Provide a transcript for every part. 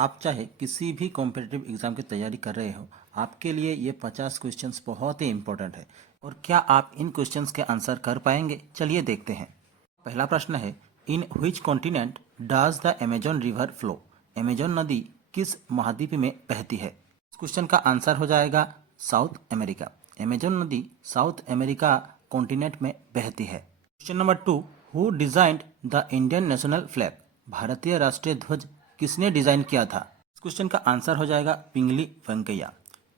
आप चाहे किसी भी कॉम्पिटिटिव एग्जाम की तैयारी कर रहे हो, आपके लिए ये 50 क्वेश्चंस बहुत ही इंपॉर्टेंट है। और क्या आप इन क्वेश्चंस के आंसर कर पाएंगे? चलिए देखते हैं। पहला प्रश्न है, इन which continent does the Amazon river flow? Amazon नदी किस महाद्वीप में बहती है? इस क्वेश्चन का आंसर हो जाएगा साउथ अमेरिका। अमेजन नदी साउथ अमेरिका कॉन्टिनेंट में बहती है। Question number 2, who designed the Indian national flag? भारतीय राष्ट्रीय ध्वज किसने डिजाइन किया था? इस क्वेश्चन का आंसर हो जाएगा पिंगली वेंकैया।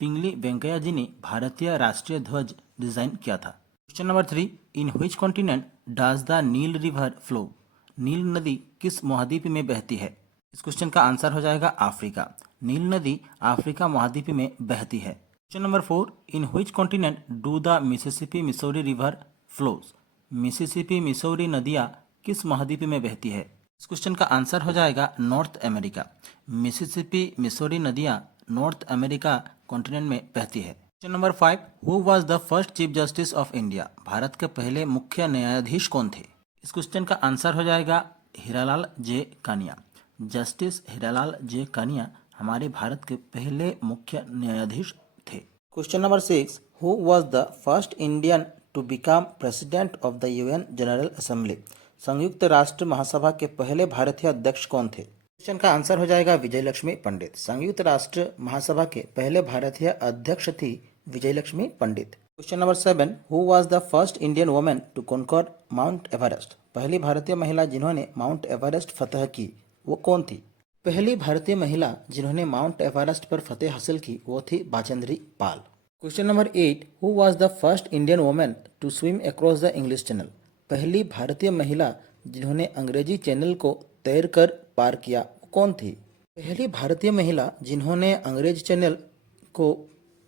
पिंगली वेंकैया जी ने भारतीय राष्ट्रीय ध्वज डिजाइन किया था। Question number 3, in which continent does the Nile river flow? नील नदी किस महाद्वीप में बहती है? इस क्वेश्चन का आंसर हो जाएगा अफ्रीका। नील नदी अफ्रीका महाद्वीप में बहती है। Question number 4, in which continent do the Mississippi Missouri river flows? Mississippi Missouri नदियाँ किस महाद्वीप में बहती है? इस क्वेश्चन का आंसर हो जाएगा नॉर्थ अमेरिका। मिसिसिपी मिसौरी नदियाँ नॉर्थ अमेरिका कॉन्टिनेंट में बहती है। Question number 5, who was the first chief justice of India? Bharat के पहले मुख्य न्यायाधीश कौन थे? इस क्वेश्चन का आंसर हो जाएगा Hiralal J Kania. Justice Hiralal J Kania हमारे भारत के पहले मुख्य न्यायाधीश थे। Question number 6, who was the first Indian to become president of the UN general assembly? संयुक्त राष्ट्र महासभा के पहले भारतीय अध्यक्ष कौन थे? क्वेश्चन का आंसर हो जाएगा विजयलक्ष्मी पंडित। संयुक्त राष्ट्र महासभा के पहले भारतीय अध्यक्ष थी Vijayalakshmi Pandit. Question number 7, who was the first Indian women to conquer Mount Everest? पहली भारतीय महिला जिन्होंने माउंट एवरेस्ट फतह की वो कौन थी? पहली भारतीय महिला जिन्होंने माउंट एवरेस्ट पर फतेह हासिल की वो थी Bachendri Pal. Question number 8, who was the first Indian women to swim across the English Channel? पहली भारतीय महिला जिन्होंने अंग्रेजी चैनल को तैरकर पार किया वो कौन थी? पहली भारतीय महिला जिन्होंने अंग्रेजी चैनल को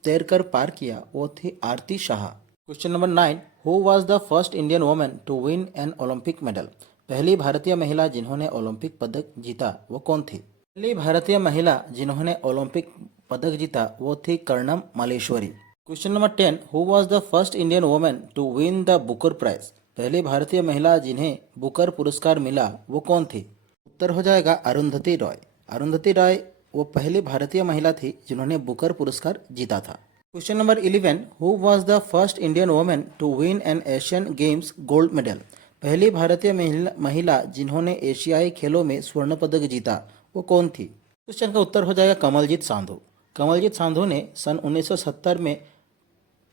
तैरकर पार किया वो थी Aarti Shah. Question number 9, who was the first Indian women to win an Olympic medal? पहली भारतीय महिला जिन्होंने ओलंपिक पदक जीता वो कौन थी? पहली भारतीय महिला जिन्होंने ओलंपिक पदक जीता वो थी Karnam Malleswari. Question number 10, who was the first Indian women to win the Booker prize? पहली भारतीय महिला जिन्हें बुकर पुरस्कार मिला वो कौन थी? उत्तर हो जाएगा अरुंधति रॉय। अरुंधति रॉय वो पहली भारतीय महिला थी जिन्होंने बुकर पुरस्कार जीता था। Question number 11, who was the first Indian women to win an Asian games gold medal? पहली भारतीय महिला जिन्होंने एशियाई खेलों में स्वर्ण पदक जीता वो कौन थी? क्वेश्चन का उत्तर हो जाएगा कमलजीत सांधु। कमलजीत सांधु ने सन 1970 में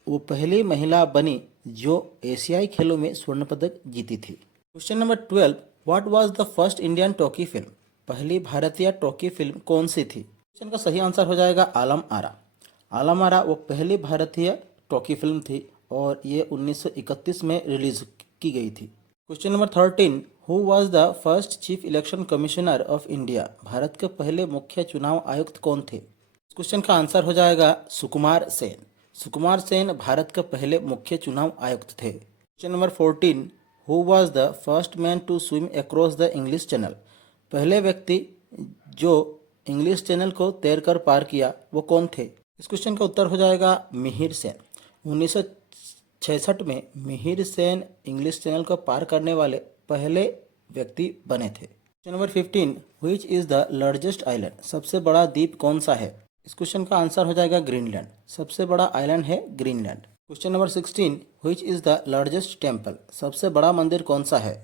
वो पहली महिला बनी जो एशियाई खेलों में स्वर्ण पदक जीती थी। Question number 12, what was the first Indian talkie film? पहली भारतीय टॉकी फिल्म कौन सी थी? क्वेश्चन का सही आंसर हो जाएगा आलम आरा। आलम आरा वो पहली भारतीय टॉकी फिल्म थी और ये 1931 में रिलीज की गई थी। Question number 13, who was the first chief election commissioner of India? Bharat के पहले मुख्य चुनाव आयुक्त कौन थे? क्वेश्चन का आंसर हो जाएगा सुकुमार सेन। सुकुमार सेन भारत के पहले मुख्य चुनाव आयुक्त थे। Question number 14, who was the first man to swim across the English channel? पहले व्यक्ति जो इंग्लिश चैनल को तैरकर पार किया वो कौन थे? इस क्वेश्चन का उत्तर हो जाएगा मिहिर सेन। 1966 में मिहिर सेन इंग्लिश चैनल को पार करने वाले पहले व्यक्ति बने थे। Question number 15, which is the largest island? सबसे बड़ा द्वीप कौन सा है? इस क्वेश्चन का आंसर हो जाएगा ग्रीनलैंड। सबसे बड़ा आइलैंड है Greenland. Question number 16, which is the largest temple? सबसे बड़ा मंदिर कौन सा है?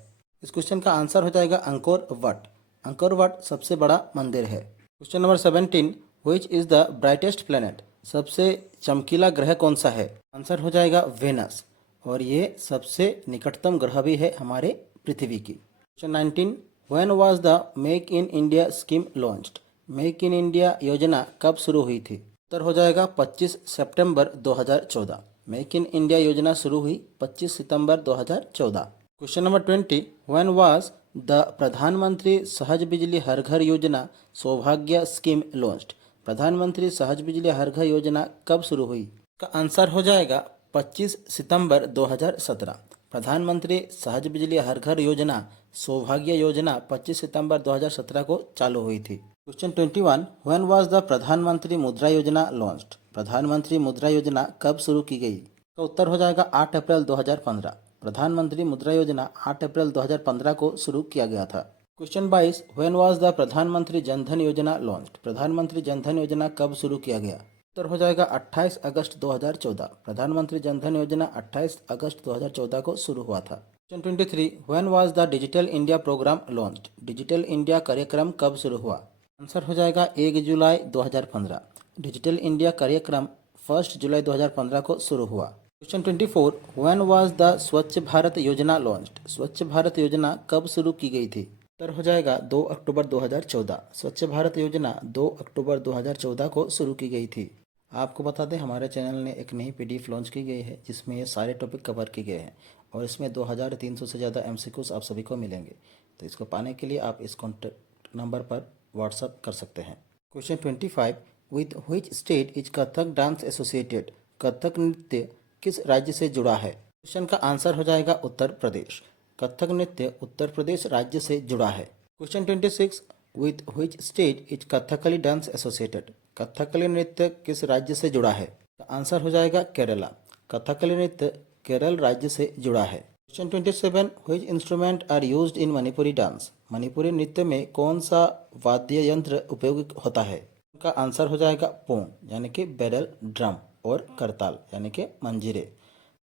इस क्वेश्चन का आंसर हो जाएगा अंकोर वट। अंकोर वट सबसे बड़ा मंदिर है। Question number 17, which is the brightest planet? सबसे चमकीला ग्रह कौन सा है? आंसर हो जाएगा वेनस और ये सबसे निकटतम ग्रह भी है हमारे पृथ्वी की। Question 19, when was the make in India scheme launched? Make in India योजना कब शुरू हुई थी? उत्तर हो जाएगा 25 सितंबर 2014। मेक इन इंडिया योजना शुरू हुई 25 सितंबर 2014। Question number 20, when was the प्रधानमंत्री सहज बिजली हर घर योजना सौभाग्य स्कीम लॉन्च्ड? प्रधानमंत्री सहज बिजली हर घर योजना कब शुरू हुई? का आंसर हो जाएगा 25 सितंबर 2017। प्रधानमंत्री सहज बिजली हर घर योजना सौभाग्य योजना 25 सितंबर 2017 को चालू हुई थी। क्वेश्चन 21, व्हेन वाज द प्रधानमंत्री मुद्रा योजना लॉन्च्ड? प्रधानमंत्री मुद्रा योजना कब शुरू की गई? का उत्तर हो जाएगा 8 अप्रैल 2015। प्रधानमंत्री मुद्रा योजना 8 अप्रैल 2015 को शुरू किया गया था। क्वेश्चन 22, व्हेन वाज द प्रधानमंत्री जन धन योजना लॉन्च्ड? प्रधानमंत्री जन धन योजना कब शुरू किया गया? उत्तर हो जाएगा 28 अगस्त 2014। प्रधानमंत्री जन धन योजना 28 अगस्त 2014 को शुरू हुआ था। Question 23, when was the digital India programme launched? Digital India कार्यक्रम कब शुरू हुआ? आंसर हो जाएगा 1 जुलाई 2015। डिजिटल इंडिया कार्यक्रम 1 जुलाई 2015 को शुरू हुआ। क्वेश्चन 24, व्हेन वाज द स्वच्छ भारत योजना लॉन्च्ड? स्वच्छ भारत योजना कब शुरू की गई थी? उत्तर हो जाएगा 2 अक्टूबर 2014। स्वच्छ भारत योजना 2 अक्टूबर 2014 को शुरू की गई थी। आपको बता दें, हमारे चैनल ने एक नई पीडीएफ लॉन्च की गई है जिसमें ये सारे टॉपिक कवर किए गए हैं और इसमें 2300 से ज़्यादा एमसीक्यूज आप सभी को मिलेंगे। तो इसको पाने के लिए आप इस कॉन्टैक्ट नंबर पर व्हाट्सअप कर सकते हैं। Question 25, with which state is Kathak dance associated? Kathak नृत्य किस राज्य से जुड़ा है? क्वेश्चन का आंसर हो जाएगा उत्तर प्रदेश। कथक नृत्य उत्तर प्रदेश राज्य से जुड़ा है। Question 26, with which state is Kathakali dance associated? Kathakali नृत्य किस राज्य से जुड़ा है? आंसर हो जाएगा केरला। कथकली नृत्य केरल राज्य से जुड़ा है। Question 27, which instrument are used in Manipuri dance? Manipuri नृत्य में कौन सा वाद्य यंत्र उपयोग होता है? उनका आंसर हो जाएगा पोंग यानी कि बैरल ड्रम और करताल यानी कि मंजीरे।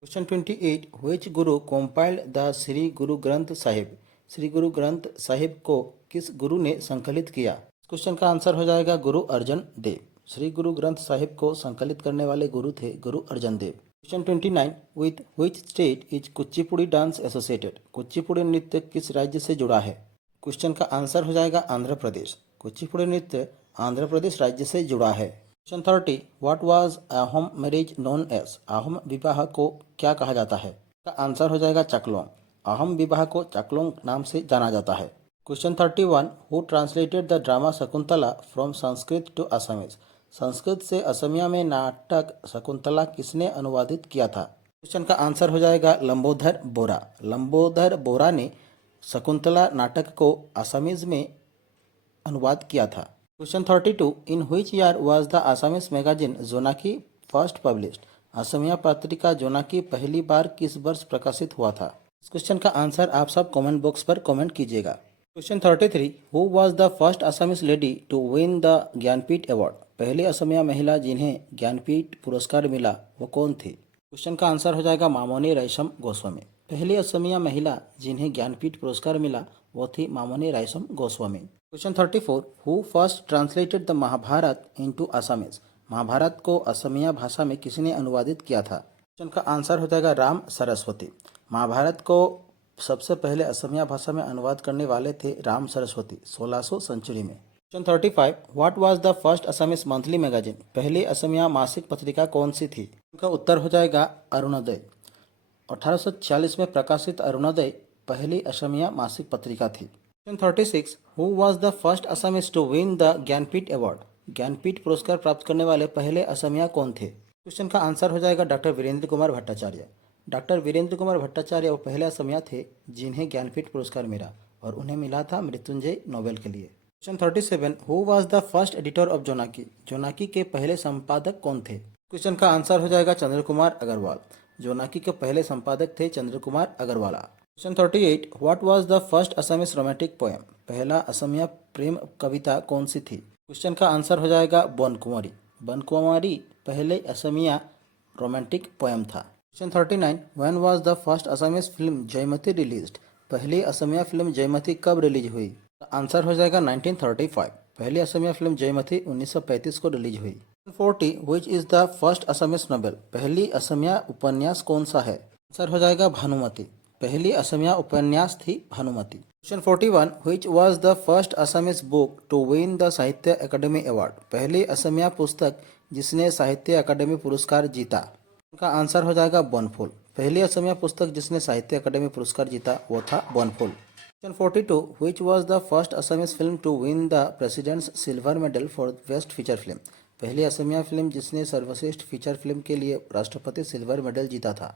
Question 28, which Guru compiled the Shri Guru Granth Sahib? Shri Guru Granth Sahib को किस गुरु ने संकलित किया? क्वेश्चन का आंसर हो जाएगा गुरु अर्जन देव। श्री गुरु ग्रंथ साहिब को संकलित करने वाले गुरु थे Guru Arjan Dev. Question 29, with which state is Kuchipudi dance associated? Kuchipudi नृत्य किस राज्य से जुड़ा है? क्वेश्चन का आंसर हो जाएगा आंध्र प्रदेश। कुचिपुड़ी नृत्य आंध्र प्रदेश राज्य से जुड़ा है। Question 30, what was Ahom marriage known as? Ahom विवाह को क्या कहा जाता है? का आंसर हो जाएगा चकलोंग। अहोम विवाह को चकलोंग नाम से जाना जाता है। Question 31, who translated the drama Shakuntala from Sanskrit to Assamese? Sanskrit से असमिया में नाटक शकुंतला किसने अनुवादित किया था? क्वेश्चन का आंसर हो जाएगा लंबोदर बोरा। लंबोदर बोरा ने शकुंतला नाटक को असमीज में अनुवाद किया था। Question 32, in which year was the Assamese magazine Jonaki first published? Asamiya पत्रिका जोनाकी पहली बार किस वर्ष प्रकाशित हुआ था? इस क्वेश्चन का आंसर आप सब कमेंट बॉक्स पर कमेंट कीजिएगा। Question 33, who was the first Assamese lady to win the Jnanpith award? पहली असमिया महिला जिन्हें ज्ञानपीठ पुरस्कार मिला वो कौन थी? क्वेश्चन का आंसर हो जाएगा मामोनी रायसम गोस्वामी। पहली असमिया महिला जिन्हें ज्ञानपीठ पुरस्कार मिला वो थी Mamoni Raisom Goswami. Question 34, who first translated the Mahabharata into Assamese? Mahabharata को असमिया भाषा में किसने अनुवादित किया था? क्वेश्चन का आंसर हो जाएगा राम सरस्वती। महाभारत को सबसे पहले असमिया भाषा में अनुवाद करने वाले थे राम सरस्वती 1600 सेंचुरी में। Question 35, what was the first Assamese monthly magazine? पहली असमिया मासिक पत्रिका कौन सी थी? उनका उत्तर हो जाएगा अरुणोदय। 1846 में प्रकाशित अरुणोदय पहली असमिया मासिक पत्रिका थी। Question 36, who was the first Assamese to win the Jnanpith award? Jnanpith पुरस्कार प्राप्त करने वाले पहले असमिया कौन थे? क्वेश्चन का आंसर हो जाएगा डॉक्टर वीरेंद्र कुमार भट्टाचार्य। डॉक्टर वीरेंद्र कुमार भट्टाचार्य वो पहले असमिया थे जिन्हें ज्ञानपीठ पुरस्कार मिला और उन्हें मिला था मृत्युंजय नोबेल के लिए। Question 37, who was the first editor of Jonaki? Jonaki के पहले संपादक कौन थे? क्वेश्चन का आंसर हो जाएगा चंद्र कुमार अग्रवाल। जोनाकी के पहले संपादक थे Chandra Kumar Agarwala. Question 38, what was the first Assamese romantic poem? पहला असमिया प्रेम कविता कौन सी थी? क्वेश्चन का आंसर हो जाएगा बनकुमारी। बनकुमारी पहले असमिया रोमांटिक पोएम था। Question 39, when was the first Assamese film Joymati released? पहली असमिया फिल्म जयमती कब रिलीज हुई? आंसर हो जाएगा 1935। पहली असमिया फिल्म जयमती 1935 को रिलीज हुई। 40, which is the first Assamese novel? पहली असमिया उपन्यास कौन सा है? आंसर हो जाएगा भानुमति। पहली असमिया उपन्यास थी Bhanumati. Question 41, which was the first Assamese book to win the Sahitya Akademi award? पहली असमिया पुस्तक जिसने साहित्य अकादमी पुरस्कार जीता। उनका आंसर हो जाएगा बनफूल। पहली असमिया पुस्तक जिसने साहित्य अकादमी पुरस्कार जीता वो था Banaphool. Question 42, which was the first Assamese film to win the president's silver medal for best feature film? पहली असमिया फिल्म जिसने सर्वश्रेष्ठ फीचर फिल्म के लिए राष्ट्रपति सिल्वर मेडल जीता था।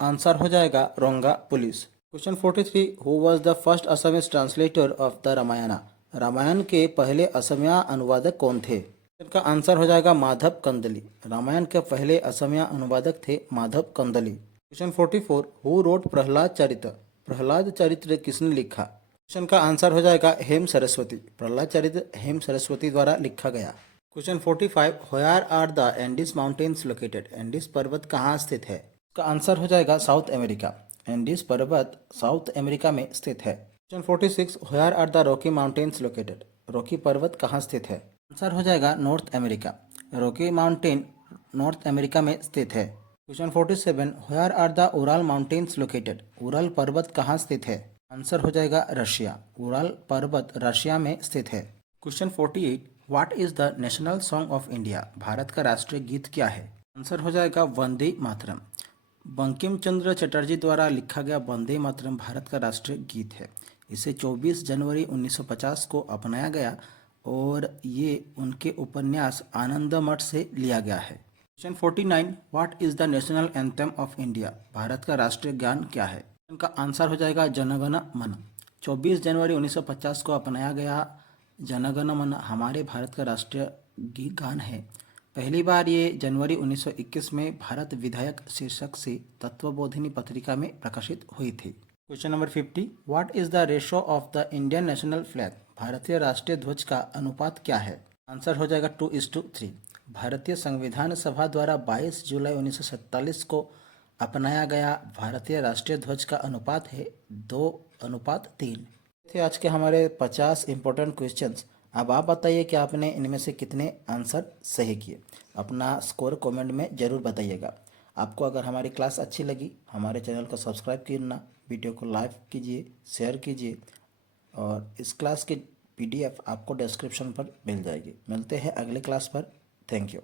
आंसर हो जाएगा रोंगा पुलिस। Question 43, who was the first Assamese translator of the Ramayana? Ramayana के पहले असमिया अनुवादक कौन थे? इनका आंसर हो जाएगा माधव कंदली। रामायण के पहले असमिया अनुवादक थे Madhav Kandali. Question 44, who wrote Prahlad Charitra? Prahlad चरित्र किसने लिखा? क्वेश्चन का आंसर हो जाएगा हेम सरस्वती। प्रहलाद चरित्र हेम सरस्वती द्वारा लिखा गया। Question 45, where are the Andes mountains located? Andes पर्वत कहाँ स्थित है? इसका आंसर हो जाएगा साउथ अमेरिका। एंडीज पर्वत साउथ अमेरिका में स्थित है। Question 46, where are the Rocky mountains located? Rocky पर्वत कहाँ स्थित है? आंसर हो जाएगा North America. Rocky mountain North America में स्थित है। Question 47, where are the Ural mountains located? Ural पर्वत कहाँ स्थित है? आंसर हो जाएगा रशिया। उराल पर्वत रशिया में स्थित है। Question 48, what is the national song of India? Bharat का राष्ट्रीय गीत क्या है? आंसर हो जाएगा वंदे मातरम। बंकिम चंद्र चटर्जी द्वारा लिखा गया वंदे मातरम भारत का राष्ट्रीय गीत है। इसे 24 जनवरी 1950 को अपनाया गया और ये उनके उपन्यास आनंद मठ से लिया गया है। Question 49, what is the national anthem of India? Bharat का राष्ट्रीय गान क्या है? इनका आंसर हो जाएगा जनगण मन। 24 जनवरी 1950 को अपनाया गया जनगण मन हमारे भारत का राष्ट्रीय गान है। पहली बार ये जनवरी 1921 में भारत विधायक शीर्षक से तत्वबोधिनी पत्रिका में प्रकाशित हुई थी। Question number 50, what is the ratio of the Indian national flag? भारतीय राष्ट्रीय ध्वज का अनुपात क्या है? आंसर हो जाएगा 2:3। भारतीय संविधान सभा द्वारा 22 जुलाई 1947 को अपनाया गया भारतीय राष्ट्रीय ध्वज का अनुपात है 2:3। थे आज के हमारे 50 इंपॉर्टेंट क्वेश्चंस। अब आप बताइए कि आपने इनमें से कितने आंसर सही किए। अपना स्कोर कमेंट में ज़रूर बताइएगा। आपको अगर हमारी क्लास अच्छी लगी हमारे चैनल को सब्सक्राइब करना, वीडियो को लाइक कीजिए, शेयर कीजिए और इस क्लास की PDF आपको डिस्क्रिप्शन पर मिल जाएगी। मिलते हैं अगले क्लास पर। Thank you.